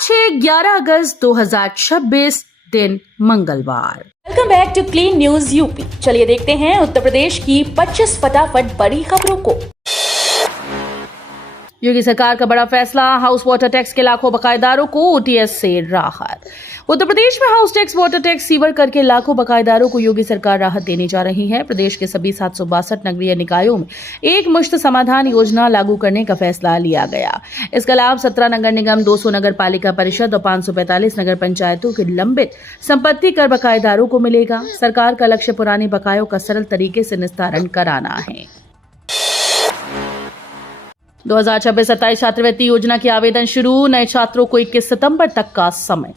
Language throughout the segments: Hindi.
आज है 11 अगस्त 2026 दिन मंगलवार। Welcome back to Clean News UP. चलिए देखते हैं उत्तर प्रदेश की 25 फटाफट बड़ी खबरों को। योगी सरकार का बड़ा फैसला, हाउस वाटर टैक्स के लाखों बकायेदारों को ओटीएस से राहत। उत्तर प्रदेश में house tax, water tax, sewer कर के लाखों बकायेदारों को योगी सरकार राहत देने जा रही है। प्रदेश के सभी 762 नगरीय निकायों में एक मुश्त समाधान योजना लागू करने का फैसला लिया गया। इसका लाभ 17 नगर निगम, 200 नगर पालिका परिषद और 545 नगर पंचायतों के लंबित संपत्ति कर बकायेदारों को मिलेगा। सरकार का लक्ष्य पुराने बकायों का सरल तरीके से निस्तारण कराना है। 2026-27 छात्रवृत्ति योजना के आवेदन शुरू, नए छात्रों को 21 सितंबर तक का समय।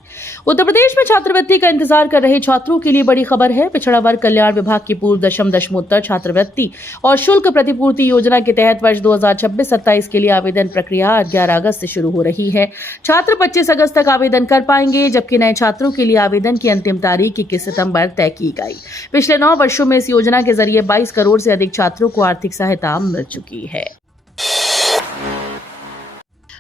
उत्तर प्रदेश में छात्रवृत्ति का इंतजार कर रहे छात्रों के लिए बड़ी खबर है। पिछड़ा वर्ग कल्याण विभाग की पूर्व दशमोत्तर छात्रवृत्ति और शुल्क प्रतिपूर्ति योजना के तहत वर्ष 2026-27 के लिए आवेदन प्रक्रिया 11 अगस्त से शुरू हो रही है। छात्र 25 अगस्त तक आवेदन कर पाएंगे, जबकि नए छात्रों के लिए आवेदन की अंतिम तारीख 21 सितंबर तय की गई। पिछले 9 वर्षों में इस योजना के जरिए 22 करोड़ से अधिक छात्रों को आर्थिक सहायता मिल चुकी है।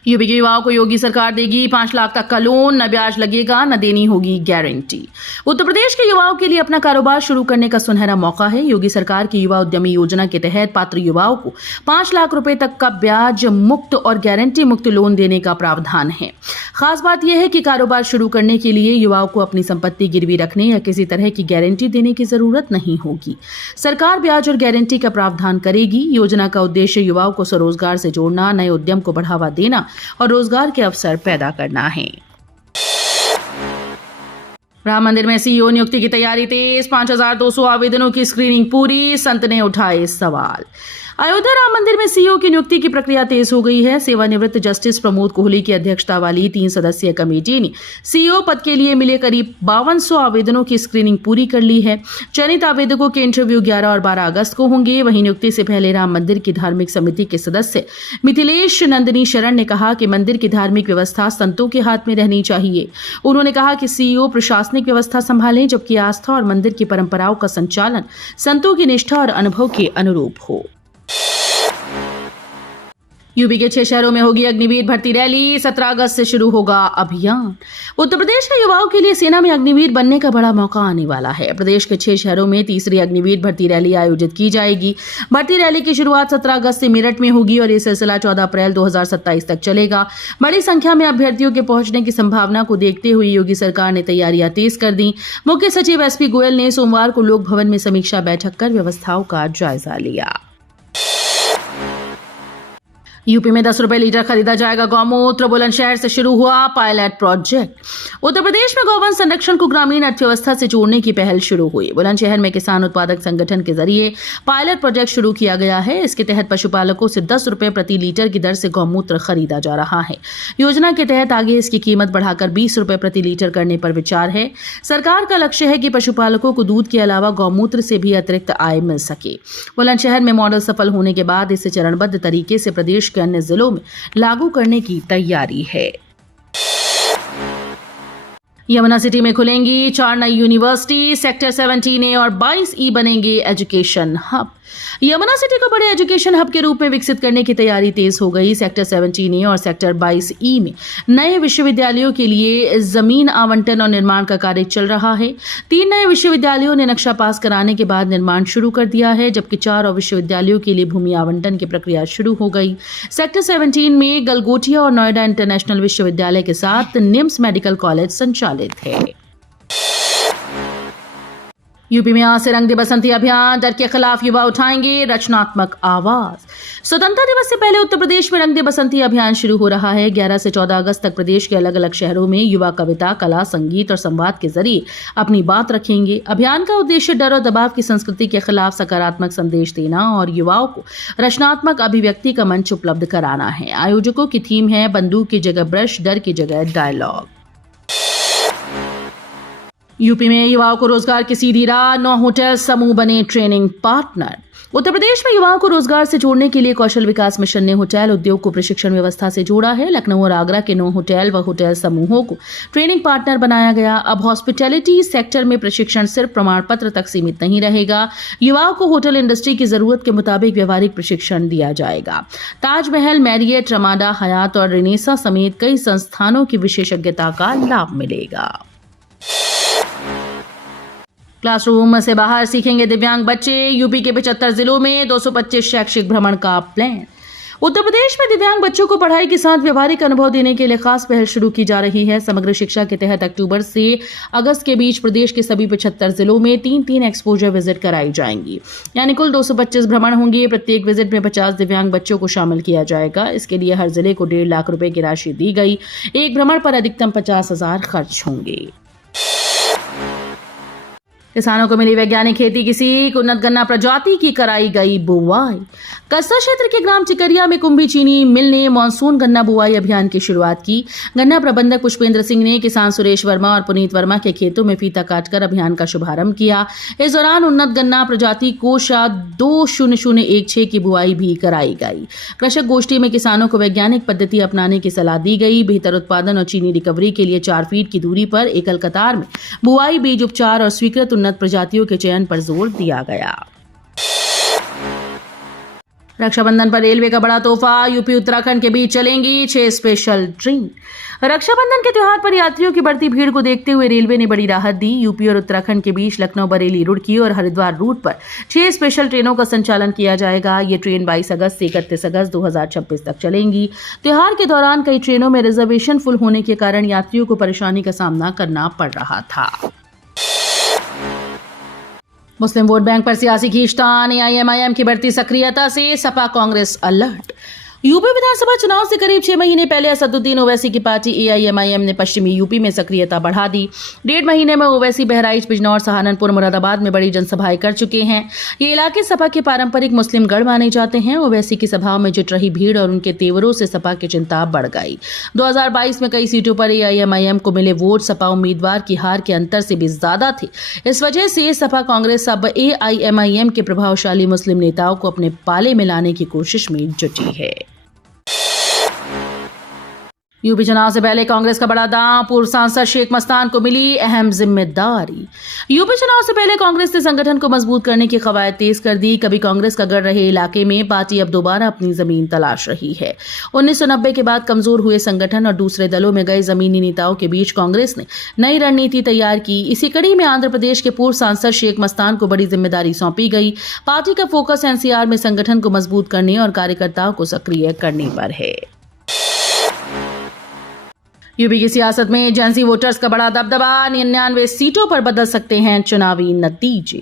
यूपी के युवाओं को योगी सरकार देगी 5 लाख तक का लोन, न ब्याज लगेगा, न देनी होगी गारंटी। उत्तर प्रदेश के युवाओं के लिए अपना कारोबार शुरू करने का सुनहरा मौका है। योगी सरकार की युवा उद्यमी योजना के तहत पात्र युवाओं को 5 लाख रुपए तक का ब्याज मुक्त और गारंटी मुक्त लोन देने का प्रावधान है। खास बात यह है कि कारोबार शुरू करने के लिए युवाओं को अपनी संपत्ति गिरवी रखने या किसी तरह की गारंटी देने की जरूरत नहीं होगी। सरकार ब्याज और गारंटी का प्रावधान करेगी। योजना का उद्देश्य युवाओं को स्वरोजगार से जोड़ना, नए उद्यम को बढ़ावा देना और रोजगार के अवसर पैदा करना है। राम मंदिर में सीईओ नियुक्ति की तैयारी तेज, 5200 आवेदनों की स्क्रीनिंग पूरी, संत ने उठाए सवाल। अयोध्या राम मंदिर में सीईओ की नियुक्ति की प्रक्रिया तेज हो गई है। सेवानिवृत्त जस्टिस प्रमोद कोहली की अध्यक्षता वाली 3 सदस्यीय कमेटी ने सीईओ पद के लिए मिले करीब 5200 आवेदनों की स्क्रीनिंग पूरी कर ली है। चयनित आवेदकों के इंटरव्यू 11 और 12 अगस्त को होंगे। वहीं नियुक्ति से पहले राम मंदिर की धार्मिक समिति के सदस्य मिथिलेश नंदिनी शरण ने कहा कि मंदिर की धार्मिक व्यवस्था संतों के हाथ में रहनी चाहिए। उन्होंने कहा कि सीईओ प्रशासनिक व्यवस्था संभालें, जबकि आस्था और मंदिर की परंपराओं का संचालन संतों की निष्ठा और अनुभव के अनुरूप हो। यूपी के 6 शहरों में होगी अग्निवीर भर्ती रैली, 17 अगस्त से शुरू होगा अभियान। उत्तर प्रदेश के युवाओं के लिए सेना में अग्निवीर बनने का बड़ा मौका आने वाला है। प्रदेश के 6 शहरों में तीसरी अग्निवीर भर्ती रैली आयोजित की जाएगी। भर्ती रैली की शुरुआत 17 अगस्त से मेरठ में होगी और यह सिलसिला 14 अप्रैल 2027 तक चलेगा। बड़ी संख्या में अभ्यर्थियों के पहुंचने की संभावना को देखते हुए योगी सरकार ने तैयारियां तेज कर दी। मुख्य सचिव एसपी गोयल ने सोमवार को लोक भवन में समीक्षा बैठक कर व्यवस्थाओं का जायजा लिया। यूपी में 10 रुपए लीटर खरीदा जाएगा गौमूत्र, बुलंदशहर से शुरू हुआ पायलट प्रोजेक्ट। उत्तर प्रदेश में गौवंश संरक्षण को ग्रामीण अर्थव्यवस्था से जोड़ने की पहल शुरू हुई। बुलंदशहर में किसान उत्पादक संगठन के जरिए पायलट प्रोजेक्ट शुरू किया गया है। इसके तहत पशुपालकों से 10 रुपए प्रति लीटर की दर से गौमूत्र खरीदा जा रहा है। योजना के तहत आगे इसकी कीमत बढ़ाकर 20 रुपए प्रति लीटर करने पर विचार है। सरकार का लक्ष्य है कि पशुपालकों को दूध के अलावा गौमूत्र से भी अतिरिक्त आय मिल सके। बुलंदशहर में मॉडल सफल होने के बाद इसे चरणबद्ध तरीके से प्रदेश के अन्य जिलों में लागू करने की तैयारी है। यमुना सिटी में खुलेंगी 4 नई यूनिवर्सिटी, सेक्टर 17A और 22E बनेंगे एजुकेशन हब। यमुना सिटी को बड़े एजुकेशन हब के रूप में विकसित करने की तैयारी तेज हो गई। सेक्टर 17A और सेक्टर 22E में नए विश्वविद्यालयों के लिए जमीन आवंटन और निर्माण का कार्य चल रहा है। 3 नए विश्वविद्यालयों ने नक्शा पास कराने के बाद निर्माण शुरू कर दिया है, जबकि 4 और विश्वविद्यालयों के लिए भूमि आवंटन की प्रक्रिया शुरू हो गई। सेक्टर 17 में गलगोटिया और नोएडा इंटरनेशनल विश्वविद्यालय के साथ निम्स मेडिकल कॉलेज संचालित है। यूपी में आज से रंग दे बसंती अभियान, डर के खिलाफ युवा उठाएंगे रचनात्मक आवाज। स्वतंत्रता दिवस से पहले उत्तर प्रदेश में रंग दे बसंती अभियान शुरू हो रहा है। 11 से 14 अगस्त तक प्रदेश के अलग अलग शहरों में युवा कविता, कला, संगीत और संवाद के जरिए अपनी बात रखेंगे। अभियान का उद्देश्य डर और दबाव की संस्कृति के खिलाफ सकारात्मक संदेश देना और युवाओं को रचनात्मक अभिव्यक्ति का मंच उपलब्ध कराना है। आयोजकों की थीम है बंदूक की जगह ब्रश, डर की जगह डायलॉग। यूपी में युवाओं को रोजगार की सीधी राह, 9 होटल समूह बने ट्रेनिंग पार्टनर। उत्तर प्रदेश में युवाओं को रोजगार से जोड़ने के लिए कौशल विकास मिशन ने होटल उद्योग को प्रशिक्षण व्यवस्था से जोड़ा है। लखनऊ और आगरा के 9 होटल व होटल समूहों को ट्रेनिंग पार्टनर बनाया गया। अब हॉस्पिटैलिटी सेक्टर में प्रशिक्षण सिर्फ प्रमाण पत्र तक सीमित नहीं रहेगा। युवाओं को होटल इंडस्ट्री की जरूरत के मुताबिक व्यवहारिक प्रशिक्षण दिया जाएगा। ताजमहल, मैरियट, रमाडा, हयात और रेनेसा समेत कई संस्थानों की विशेषज्ञता का लाभ मिलेगा। क्लासरूम से बाहर सीखेंगे दिव्यांग बच्चे। यूपी के 75 जिलों में 225 शैक्षिक भ्रमण का प्लान। उत्तर प्रदेश में दिव्यांग बच्चों को पढ़ाई के साथ व्यवहारिक अनुभव देने के लिए खास पहल शुरू की जा रही है। समग्र शिक्षा के तहत अक्टूबर से अगस्त के बीच प्रदेश के सभी 75 जिलों में 3-3 एक्सपोजर विजिट कराई जाएंगी, यानी कुल 225 भ्रमण होंगे। प्रत्येक विजिट में 50 दिव्यांग बच्चों को शामिल किया जाएगा। इसके लिए हर जिले को 1.5 लाख रुपए की राशि दी गई। एक भ्रमण पर अधिकतम 50,000 खर्च होंगे। किसानों को मिली वैज्ञानिक खेती की सीख। उन्नत गन्ना प्रजाति की कराई गई बुवाई। कसर क्षेत्र के ग्राम चिकरिया में कुंभी चीनी मिल ने मानसून गन्ना बुवाई अभियान की शुरुआत की। गन्ना प्रबंधक पुष्पेंद्र सिंह ने किसान सुरेश वर्मा और पुनीत वर्मा के खेतों में फीता काटकर अभियान का शुभारंभ किया। इस दौरान उन्नत गन्ना प्रजाति कोशा 20016 की बुआई भी कराई गई। कृषक गोष्ठी में किसानों को वैज्ञानिक पद्धति अपनाने की सलाह दी गई। बेहतर उत्पादन और चीनी रिकवरी के लिए 4 फीट की दूरी पर एकल कतार में बुआई, बीज उपचार और स्वीकृत उन्नत प्रजातियों के चयन पर जोर दिया गया। रक्षाबंधन पर रेलवे का बड़ा तोहफा। यूपी उत्तराखंड के बीच चलेंगी 6 स्पेशल ट्रेन। रक्षाबंधन के त्योहार पर यात्रियों की बढ़ती भीड़ को देखते हुए रेलवे ने बड़ी राहत दी। यूपी और उत्तराखंड के बीच लखनऊ, बरेली, रुड़की और हरिद्वार रूट पर 6 स्पेशल ट्रेनों का संचालन किया जाएगा। ये ट्रेन 22 अगस्त से 31 अगस्त 2026 तक चलेंगी। त्योहार के दौरान कई ट्रेनों में रिजर्वेशन फुल होने के कारण यात्रियों को परेशानी का सामना करना पड़ रहा था। मुस्लिम वोट बैंक पर सियासी खींचतान। एआईएमआईएम की बढ़ती सक्रियता से सपा कांग्रेस अलर्ट। यूपी विधानसभा चुनाव से करीब 6 महीने पहले असदुद्दीन ओवैसी की पार्टी एआईएमआईएम ने पश्चिमी यूपी में सक्रियता बढ़ा दी। 1.5 महीने में ओवैसी बहराइच, बिजनौर, सहारनपुर, मुरादाबाद में बड़ी जनसभाएं कर चुके हैं। ये इलाके सपा के पारंपरिक मुस्लिम गढ़ माने जाते हैं। ओवैसी की सभाओं में जुट रही भीड़ और उनके तेवरों से सपा की चिंता बढ़ गई। 2022 में कई सीटों पर एआईएमआईएम को मिले वोट सपा उम्मीदवार की हार के अंतर से भी ज्यादा थे। इस वजह से सपा कांग्रेस अब एआईएमआईएम के प्रभावशाली मुस्लिम नेताओं को अपने पाले में लाने की कोशिश में जुटी है। यूपी चुनाव से पहले कांग्रेस का बड़ा दांव। पूर्व सांसद शेख मस्तान को मिली अहम जिम्मेदारी। यूपी चुनाव से पहले कांग्रेस ने संगठन को मजबूत करने की कवायद तेज कर दी। कभी कांग्रेस का गढ़ रहे इलाके में पार्टी अब दोबारा अपनी जमीन तलाश रही है। 1990 के बाद कमजोर हुए संगठन और दूसरे दलों में गए जमीनी नेताओं के बीच कांग्रेस ने नई रणनीति तैयार की। इसी कड़ी में आंध्र प्रदेश के पूर्व सांसद शेख मस्तान को बड़ी जिम्मेदारी सौंपी गई। पार्टी का फोकस एनसीआर में संगठन को मजबूत करने और कार्यकर्ताओं को सक्रिय करने पर है। यूपी की सियासत में जेंजी वोटर्स का बड़ा दबदबा। 99 सीटों पर बदल सकते हैं चुनावी नतीजे।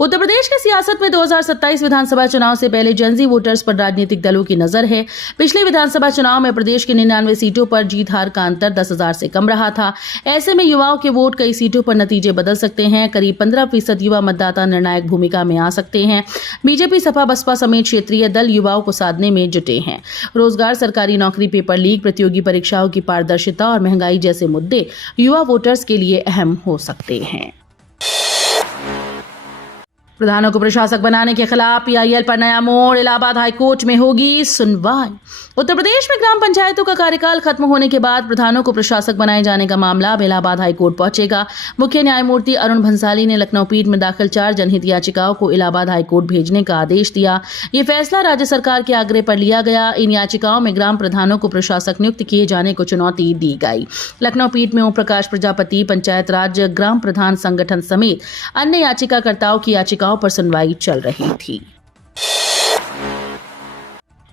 उत्तर प्रदेश की सियासत में 2027 विधानसभा चुनाव से पहले जेंजी वोटर्स पर राजनीतिक दलों की नजर है। पिछले विधानसभा चुनाव में प्रदेश के 99 सीटों पर जीत हार का अंतर 10,000 से कम रहा था। ऐसे में युवाओं के वोट कई सीटों पर नतीजे बदल सकते हैं। करीब 15% युवा मतदाता निर्णायक भूमिका में आ सकते हैं। बीजेपी, सपा, बसपा समेत क्षेत्रीय दल युवाओं को साधने में जुटे हैं। रोजगार, सरकारी नौकरी, पेपर लीक, प्रतियोगी परीक्षाओं की पारदर्शिता और महंगाई जैसे मुद्दे युवा वोटर्स के लिए अहम हो सकते हैं। प्रधानों को प्रशासक बनाने के खिलाफ पीआईएल पर नया मोड़। इलाहाबाद हाईकोर्ट में होगी सुनवाई। उत्तर प्रदेश में ग्राम पंचायतों का कार्यकाल खत्म होने के बाद प्रधानों को प्रशासक बनाए जाने का मामला अब इलाहाबाद हाईकोर्ट पहुंचेगा। मुख्य न्यायमूर्ति अरुण भंसाली ने लखनऊ पीठ में दाखिल 4 जनहित याचिकाओं को इलाहाबाद हाईकोर्ट भेजने का आदेश दिया। ये फैसला राज्य सरकार के आग्रह पर लिया गया। इन याचिकाओं में ग्राम प्रधानों को प्रशासक नियुक्त किए जाने को चुनौती दी गई। लखनऊ पीठ में ओम प्रकाश प्रजापति, पंचायत राज ग्राम प्रधान संगठन समेत अन्य याचिकाकर्ताओं की याचिकाओं पर सुनवाई चल रही थी।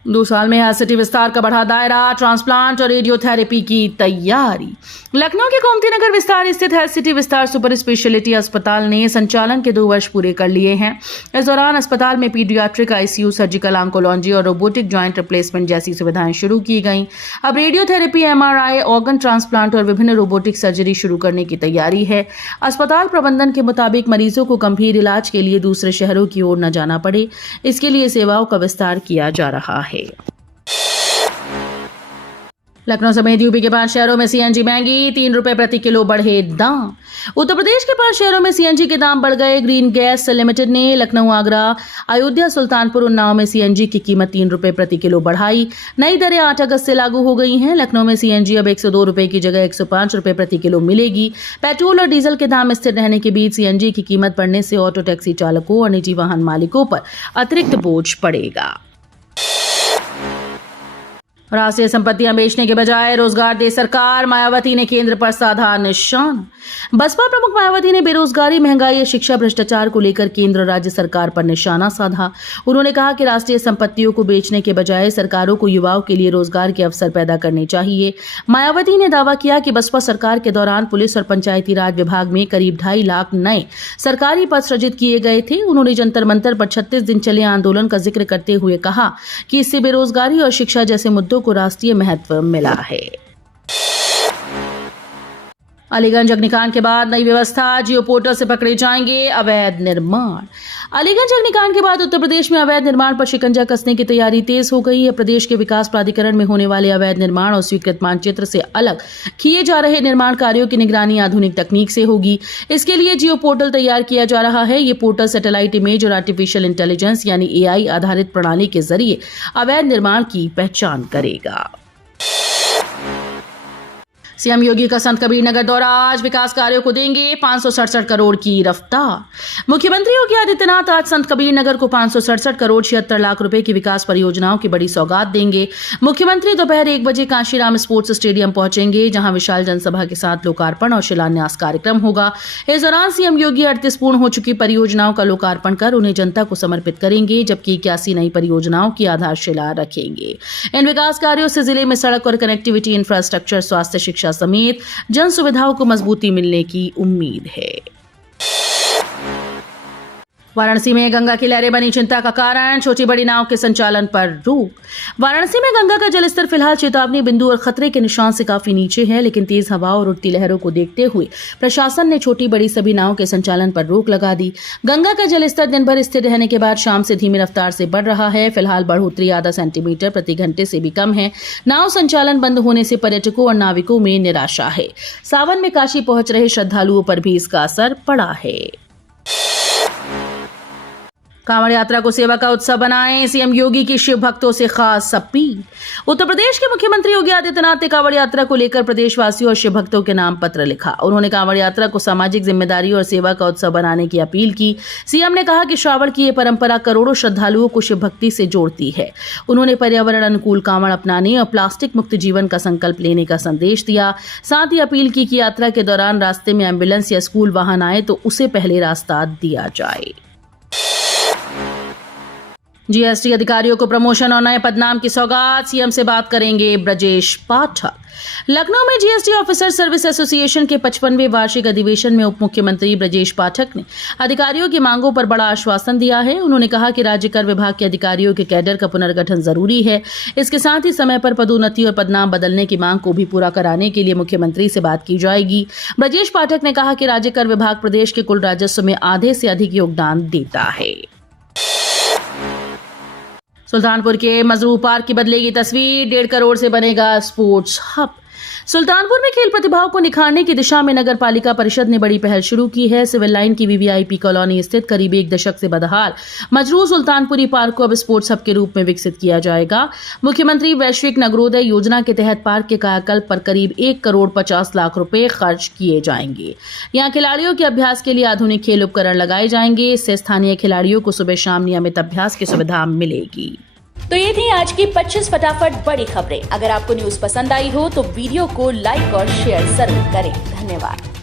2 साल में हेल्थ सिटी विस्तार का बढ़ा दायरा। ट्रांसप्लांट और रेडियोथेरेपी की तैयारी। लखनऊ के गोमती नगर विस्तार स्थित हेल्थ सिटी विस्तार सुपर स्पेशलिटी अस्पताल ने संचालन के 2 वर्ष पूरे कर लिए हैं। इस दौरान अस्पताल में पीडियाट्रिक, आईसीयू, सर्जिकल ऑन्कोलॉजी और रोबोटिक जॉइंट रिप्लेसमेंट जैसी सुविधाएं शुरू की गई। अब रेडियोथेरेपी, एमआरआई, ऑर्गन ट्रांसप्लांट और विभिन्न रोबोटिक सर्जरी शुरू करने की तैयारी है। अस्पताल प्रबंधन के मुताबिक मरीजों को गंभीर इलाज के लिए दूसरे शहरों की ओर न जाना पड़े, इसके लिए सेवाओं का विस्तार किया जा रहा है। लखनऊ समेत यूपी के 5 शहरों में सीएनजी महंगी, 3 रुपए प्रति किलो बढ़े दाम। उत्तर प्रदेश के 5 शहरों में सीएनजी के दाम बढ़ गए। ग्रीन गैस लिमिटेड ने लखनऊ, आगरा, अयोध्या, सुल्तानपुर, उन्नाव में सीएनजी की कीमत 3 रुपए प्रति किलो बढ़ाई। नई दरें 8 अगस्त से लागू हो गई हैं। लखनऊ में सीएनजी अब 102 रुपए की जगह 105 रुपए प्रति किलो मिलेगी। पेट्रोल और डीजल के दाम स्थिर रहने के बीच सीएनजी की कीमत बढ़ने से ऑटो टैक्सी चालकों और निजी वाहन मालिकों पर अतिरिक्त बोझ पड़ेगा। राष्ट्रीय संपत्तियां बेचने के बजाय रोजगार दे सरकार, मायावती ने केंद्र पर साधा निशान। बसपा प्रमुख मायावती ने बेरोजगारी, महंगाई, शिक्षा, भ्रष्टाचार को लेकर केंद्र और राज्य सरकार पर निशाना साधा। उन्होंने कहा कि राष्ट्रीय संपत्तियों को बेचने के बजाय सरकारों को युवाओं के लिए रोजगार के अवसर पैदा करने चाहिए। मायावती ने दावा किया कि बसपा सरकार के दौरान पुलिस और पंचायती राज विभाग में करीब 2.5 लाख नए सरकारी पद सृजित किए गए थे। उन्होंने जंतर मंतर पर 36 दिन चले आंदोलन का जिक्र करते हुए कहा कि इससे बेरोजगारी और शिक्षा जैसे मुद्दों को राष्ट्रीय महत्व मिला है। अलीगंज अग्निकांड के बाद नई व्यवस्था, जियो पोर्टल से पकड़े जाएंगे अवैध निर्माण। अलीगंज अग्निकांड के बाद उत्तर प्रदेश में अवैध निर्माण पर शिकंजा कसने की तैयारी तेज हो गई है। प्रदेश के विकास प्राधिकरण में होने वाले अवैध निर्माण और स्वीकृत मानचित्र से अलग किए जा रहे निर्माण कार्यों की निगरानी आधुनिक तकनीक से होगी। इसके लिए जियो पोर्टल तैयार किया जा रहा है। ये पोर्टल सैटेलाइट इमेज और आर्टिफिशियल इंटेलिजेंस यानी AI आधारित प्रणाली के जरिए अवैध निर्माण की पहचान करेगा। सीएम योगी का संत कबीर नगर दौरा, आज विकास कार्यों को देंगे 567 करोड़ की रफ्तार। मुख्यमंत्री योगी आदित्यनाथ आज संत कबीर नगर को 567 करोड़ 76 लाख रुपए की विकास परियोजनाओं की बड़ी सौगात देंगे। मुख्यमंत्री दोपहर 1 बजे कांशीराम स्पोर्ट्स स्टेडियम पहुंचेंगे, जहां विशाल जनसभा के साथ लोकार्पण और शिलान्यास कार्यक्रम होगा। इस दौरान सीएम योगी 38 पूर्ण हो चुकी परियोजनाओं का लोकार्पण कर उन्हें जनता को समर्पित करेंगे, जबकि 81 नई परियोजनाओं की आधारशिला रखेंगे। इन विकास कार्यों से जिले में सड़क और कनेक्टिविटी, इंफ्रास्ट्रक्चर, स्वास्थ्य, शिक्षा समेत जन सुविधाओं को मजबूती मिलने की उम्मीद है। वाराणसी में गंगा की लहरें बनी चिंता का कारण, छोटी बड़ी नाव के संचालन पर रोक। वाराणसी में गंगा का जलस्तर फिलहाल चेतावनी बिंदु और खतरे के निशान से काफी नीचे है, लेकिन तेज हवाओं और उठती लहरों को देखते हुए प्रशासन ने छोटी बड़ी सभी नावों के संचालन पर रोक लगा दी। गंगा का जलस्तर दिन भर स्थिर रहने के बाद शाम से धीमी रफ्तार से बढ़ रहा है। फिलहाल बढ़ोतरी आधा सेंटीमीटर प्रति घंटे से भी कम है। नाव संचालन बंद होने से पर्यटकों और नाविकों में निराशा है। सावन में काशी पहुंच रहे श्रद्धालुओं पर भी इसका असर पड़ा है। कांवड़ यात्रा को सेवा का उत्सव बनाएं, सीएम योगी की शिव भक्तों से खास अपील। उत्तर प्रदेश के मुख्यमंत्री योगी आदित्यनाथ ने कांवड़ यात्रा को लेकर प्रदेशवासियों और शिव भक्तों के नाम पत्र लिखा। उन्होंने कांवड़ यात्रा को सामाजिक जिम्मेदारी और सेवा का उत्सव बनाने की अपील की। सीएम ने कहा कि श्रावण की ये परंपरा करोड़ों श्रद्धालुओं को शिव भक्ति से जोड़ती है। उन्होंने पर्यावरण अनुकूल कांवड़ अपनाने और प्लास्टिक मुक्त जीवन का संकल्प लेने का संदेश दिया। साथ ही अपील की कि यात्रा के दौरान रास्ते में एम्बुलेंस या स्कूल वाहन आए तो उसे पहले रास्ता दिया जाए। जीएसटी अधिकारियों को प्रमोशन और नए पदनाम की सौगात, सीएम से बात करेंगे ब्रजेश पाठक। लखनऊ में जीएसटी ऑफिसर सर्विस एसोसिएशन के 55वें वार्षिक अधिवेशन में उप मुख्यमंत्री ब्रजेश पाठक ने अधिकारियों की मांगों पर बड़ा आश्वासन दिया है। उन्होंने कहा कि राज्य कर विभाग के अधिकारियों के कैडर का पुनर्गठन जरूरी है। इसके साथ ही समय पर पदोन्नति और पदनाम बदलने की मांग को भी पूरा कराने के लिए मुख्यमंत्री से बात की जाएगी। ब्रजेश पाठक ने कहा कि राज्य कर विभाग प्रदेश के कुल राजस्व में आधे से अधिक योगदान देता है। सुल्तानपुर के मजरू पार्क की बदलेगी तस्वीर, 1.5 करोड़ से बनेगा स्पोर्ट्स हब। सुल्तानपुर में खेल प्रतिभाओं को निखारने की दिशा में नगर पालिका परिषद ने बड़ी पहल शुरू की है। सिविल लाइन की वीवीआईपी कॉलोनी स्थित करीब 1 दशक से बदहाल मजरू सुल्तानपुरी पार्क को अब स्पोर्ट्स हब के रूप में विकसित किया जाएगा। मुख्यमंत्री वैश्विक नगरोदय योजना के तहत पार्क के कायाकल्प पर करीब 1 करोड़ 50 लाख रुपए खर्च किए जाएंगे। यहाँ खिलाड़ियों के अभ्यास के लिए आधुनिक खेल उपकरण लगाए जाएंगे। इससे स्थानीय खिलाड़ियों को सुबह शाम नियमित अभ्यास की सुविधा मिलेगी। तो ये थी आज की 25 फटाफट बड़ी खबरें। अगर आपको न्यूज पसंद आई हो तो वीडियो को लाइक और शेयर जरूर करें। धन्यवाद।